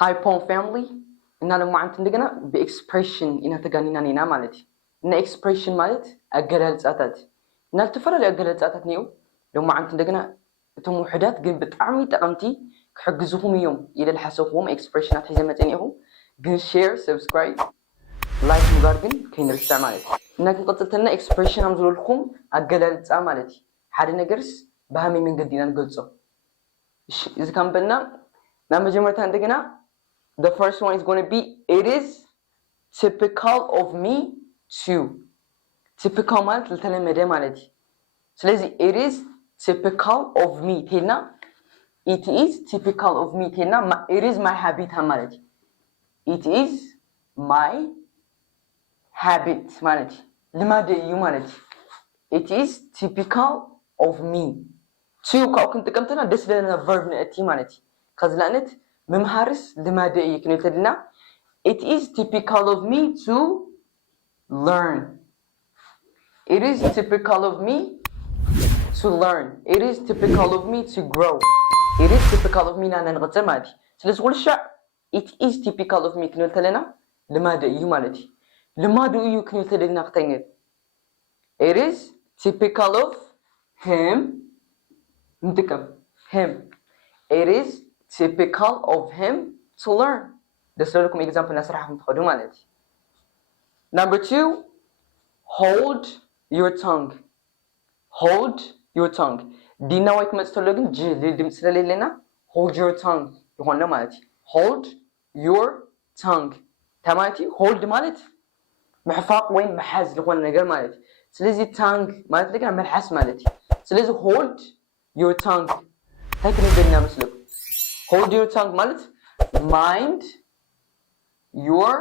ሃይፖን ፋሚሊ እና ለማዓንት እንደገና በኤክስፕሬሽን ኢና ተጋኒና ኔና ማለት እና ኤክስፕሬሽን ማለት ኣገላልፃታት እና ተፈላለዩ ኣገላልፃታት ነው ለማዓንት እንደገና እቶም ውሕዳት ግን ብጣዕሚ ጠቐምቲ ክሕግዙኩም እዮም ኢለ ዝሓሰብኩም ኤክስፕሬሽናት ሒዘ መፅን ኢኹ ግን ሼር ሰብስክራይብ ላይክ ምግባር ግን ከይንርሳዕ ማለት እና ክንቀፅልተና ኤክስፕሬሽን ከም ዝበልኩም ኣገላልፃ ማለት ሓደ ነገርስ ብሃመይ መንገዲ ኢና ንገልፆ እዚ ከም በልና ናብ መጀመርታ እንደገና the first one is going to be it is typical of me to typical ማለት ለተለመደ ማለት ስለዚህ it is typical of me ቴልና it is typical of me ቴልና it is my habit ማለት it is my habit ማለት ልማደ እዩ ማለት it is typical of me to ካው ክንጥቀምተና ደስ ለና verb ነእቲ ማለት ከዝላነት መምሃርስ ልማደ እዩ ክንልተድና it is typical of me to learn it is typical of me to learn it is typical of me to grow it is typical of me ናና ንቅፅል ማለት ስለዚህ ኩሉ ሻዕ it is typical of me ክንልተለና ልማደ እዩ ማለት ልማዱ እዩ ክንልተድና ክተኝል it is typical of him ንጥቀም him it is typical of him to learn ደስ ለኩም ኤግዛምፕል ናስራሕኩም ትኸዱ ማለት number 2 hold your tongue hold your tongue ዲና ወይ ክመፅተሎ ግን ጅ ድምፅ ስለሌለና hold your tongue ይሆነ ማለት hold your tongue ተማቲ hold ማለት ምሕፋቅ ወይ መሓዝ ዝኾነ ነገር ማለት ስለዚህ tongue ማለት ደግሞ መልሓስ ማለት ስለዚህ hold your tongue ተክንበልና መስለኩ hold your tongue ማለት mind your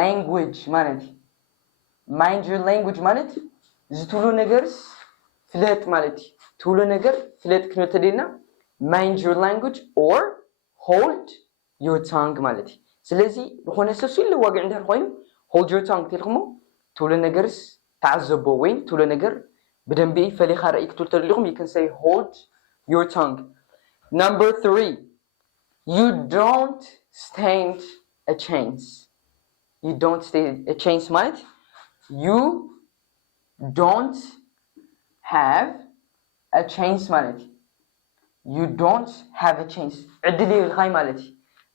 language ማለት mind your language ማለት ዝትብሉ ነገርስ ፍለጥ ማለት ትብሉ ነገር ፍለጥ ክንተደና mind your language or hold your tongue ማለት ስለዚህ ዝኾነ ሰው ሲል ዋግዕ እንደ ኮይኑ hold your tongue ትልኩሞ ትብሉ ነገርስ ተዓዘቦ ወይ ትብሉ ነገር በደንብ ፈሊኻ ራእይ ክትልተልኩም you can say hold your tongue number 3 you don't stand a chance you don't stand a chance ማለት you don't have a chance ማለት you don't have a chance ዕድል ይልኻይ ማለት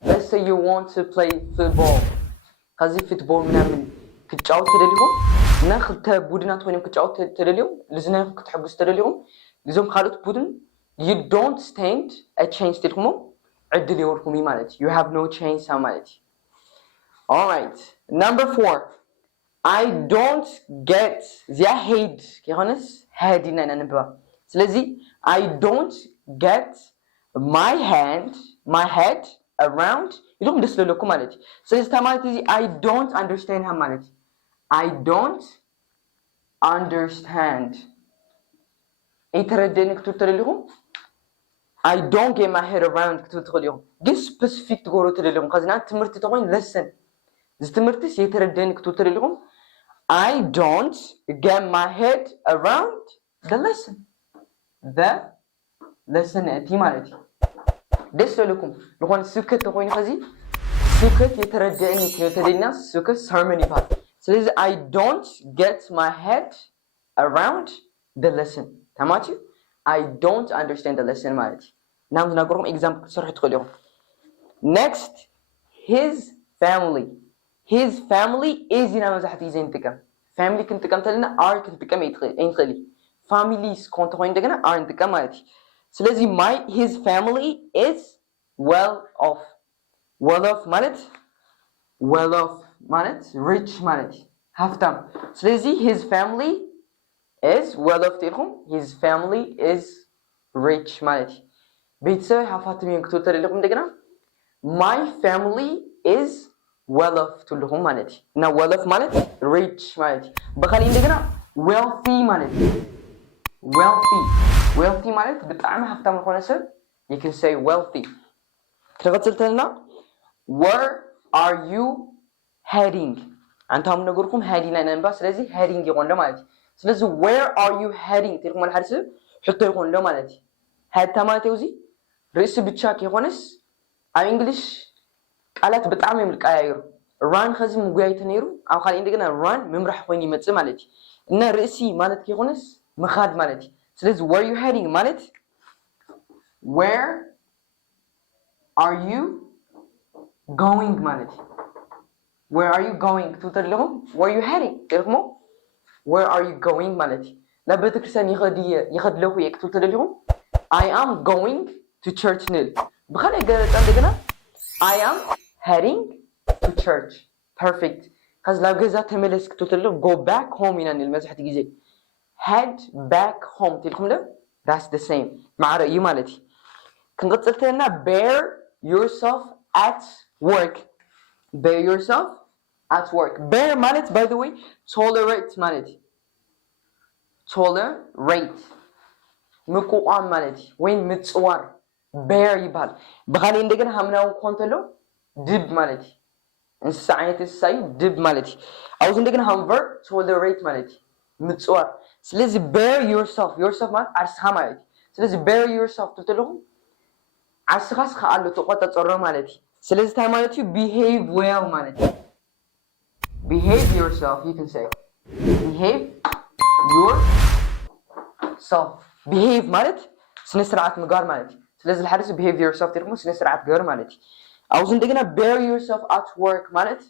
let's say you want to play football ከዚ ፉትቦል ምናምን ክትጫወት ተደሊኩም እና ክልተ ቡድናት ኮይኖም ክትጫወት ተደሊዮም ልዝናይኩም ክትሕግዙ ተደሊኩም እዞም ካልኦት ቡድን you don't stand a chance ትልኩሞ ዕድል ይወርኩም ማለት you have no chance ማለት all right number 4 I don't get the head ከሆነስ head ኢና ነንብባ ስለዚህ I don't get my head around ይሉም ደስ ለለኩም ማለት ስለዚህ ተማሪት እዚ I don't understand ها ማለት I don't understand የተረደን ክትተልልኩም I don't get my head around ክትትልልኩም ግን specific ትጎሮ ተልልኩም ከዝና ትምህርት ተቆይን lesson እዚ ትምህርትስ የተረደን ክትተልልኩም I don't get my head around the lesson እቲ ማለት ደስ ለለኩም ለኾነ ስብከት ተቆይን ከዚ ስብከት የተረደን ክትተልና ስብከት sermon ይባል ስለዚህ I don't get my head around the lesson ተማቹ I don't understand the lesson ማለት ናም ዝናገርኩም ኤግዛምፕል ሰርሕ ትኸልኩም next his family is ኢና መብዛሕትኡ ግዜ ንጥቀም family ክንጥቀም ተለና are ክንጥቀም ኣይንኽእል families ኮንተ ኮይኑ እንደገና are ንጥቀም ማለት እዩ ስለዚህ his family is well off ማለት rich ማለት ሃብታም ስለዚህ his family is well off ትልኩም his family is rich ማለት ቤተሰብ ሃብታም እዮም ክትተልልኩም እንደገና my family is well off ትልኩም ማለት እና well off ማለት rich ማለት በኻሊ እንደገና wealthy ማለት wealthy ማለት በጣም ሃብታም ሆነ ሰብ you can say wealthy ተቀጥልተልና where are you heading አንታም ነገርኩም heading ላይ ነንባ ስለዚህ heading ይቆንደ ማለት ስለዚህ where are you heading ትልኩም ማለት ሐርስ ሕቶ ይቆንደ ማለት head ተማቴው እዚ ርዕስ ብቻ ከሆነስ ኣብ እንግሊሽ قالت بتعمل القاير run خزم مغايت نيرو او خالي عندنا run ممرح وين يمص مالتي ان رئسي مالت كيخونس مخاد مالتي سلاذ where you heading مالت where are you going مالتي where are you going توتر لهم where you heading تلخمو where are you going مالتي لا بتكرسان يخد له يكتوتر لهم I am going to church نيل بخلي قالت عندنا I am heading to church perfect cuz لا جزا تملس كتوتر go back home يعني المزحت جيزي head back home تلكم له that's the same مع رأيي مالتي كنقصلت لنا bear yourself at work bear yourself at work bear مالت by the way tolerate مالتي tolerate مقوام مالتي وين متصور bear يبال بخالي عندنا همناو كونتلو دب مالتي እንስሳ አይነት ሳይ ድብ ማለት አውዝ እንደገና ሃምቨር ቶለሬት ማለት ምጽዋር ስለዚህ bear yourself ማለት አርሳ ማለት ስለዚህ bear yourself ትተለሁ አስኻስ ካሉ ተቆጣጠረ ማለት ስለዚህ ታይ ማለት behave well ማለት behave yourself you can say behave yourself behave ማለት ስነ ስርዓት ምግባር ማለት ስለዚህ ለሐዲስ behave yourself ደግሞ ስነ ስርዓት ገር ማለት አውዝ እንደገና bear yourself at work ማለት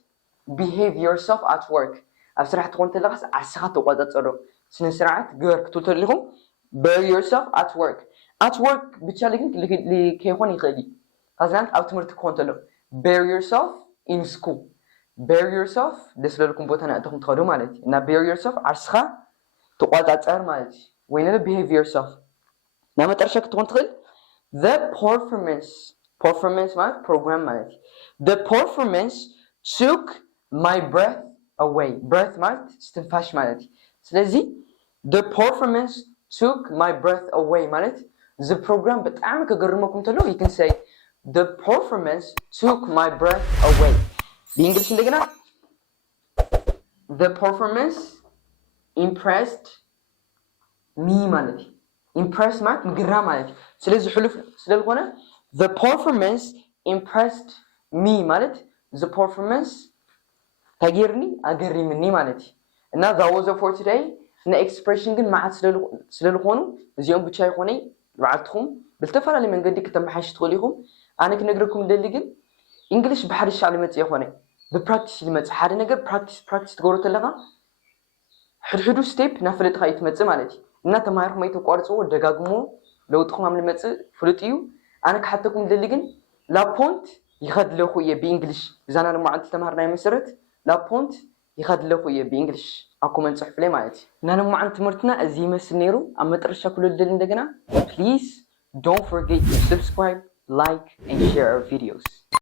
behave yourself at work አብስራህ ተቆንተ ለራስ አስኻ ተቆጣጠሩ ስነ ስርዓት ገር ክትልኩም bear yourself at work ብቻ ለከይሆን ይኸዲ አዝናንት አው ትምህርት ኮንተሎ bear yourself in school bear yourself ደስለልኩም ቦታ ናተኩም ተኸዱ ማለት እና bear yourself አስኻ ተቆጣጠር ማለት ወይኔ behave yourself ናመጠርሻ ክትኮን ትኽል the performance ማለት program ማለት the performance took my breath away breath ማለት ስትንፋሽ ማለት ስለዚህ the performance took my breath away ማለት the program በጣም ከገረመኩም ተሎ you can say the performance took my breath away በእንግሊዝ እንደገና the performance impressed me ማለት impressed ማለት ግራ ማለት ስለዚህ ሁሉ ስለሆነ the performance impressed me ማለት the performance ታገርኒ አገሪምኒ ማለት እና that was for today እና expression ግን ማዓት ስለልኾኑ እዚኦም ብቻ ይኾነ ባዓልትኩም ብልተፈላለየ መንገዲ ከተመሓሽ ትኽእሉኹም ኣነ ክነግረኩም ደሊ ግን እንግሊሽ ብሓደ ሻዕ ልመጽ ይኾነ ብፕራክቲስ ልመጽ ሓደ ነገር ፕራክቲስ ትገብሩ ተለኻ ሕድሕዱ ስቴፕ ናፍለጥኻ ይትመጽእ ማለት እዩ እና ተማሂርኩም ኣይተቋርጽዎ ደጋግሞ ለውጥኩም ኣብ ልመጽ ፍሉጥ እዩ ኣነ ክሓተኩም ደሊ ግን ላፖንት ይኸድለኹ እየ ብእንግሊሽ እዛና ልማዓንቲ ተማሃርናይ መሰረት ላፖንት ይኸድለኹ እየ ብእንግሊሽ ኣኩመን ጽሑፍ ላይ ማለት እዩ እና ልማዓንቲ ትምህርትና እዚ ይመስል ነይሩ ኣብ መጨረሻ ኩሉ ደሊ እንደገና please don't forget to subscribe like and share our videos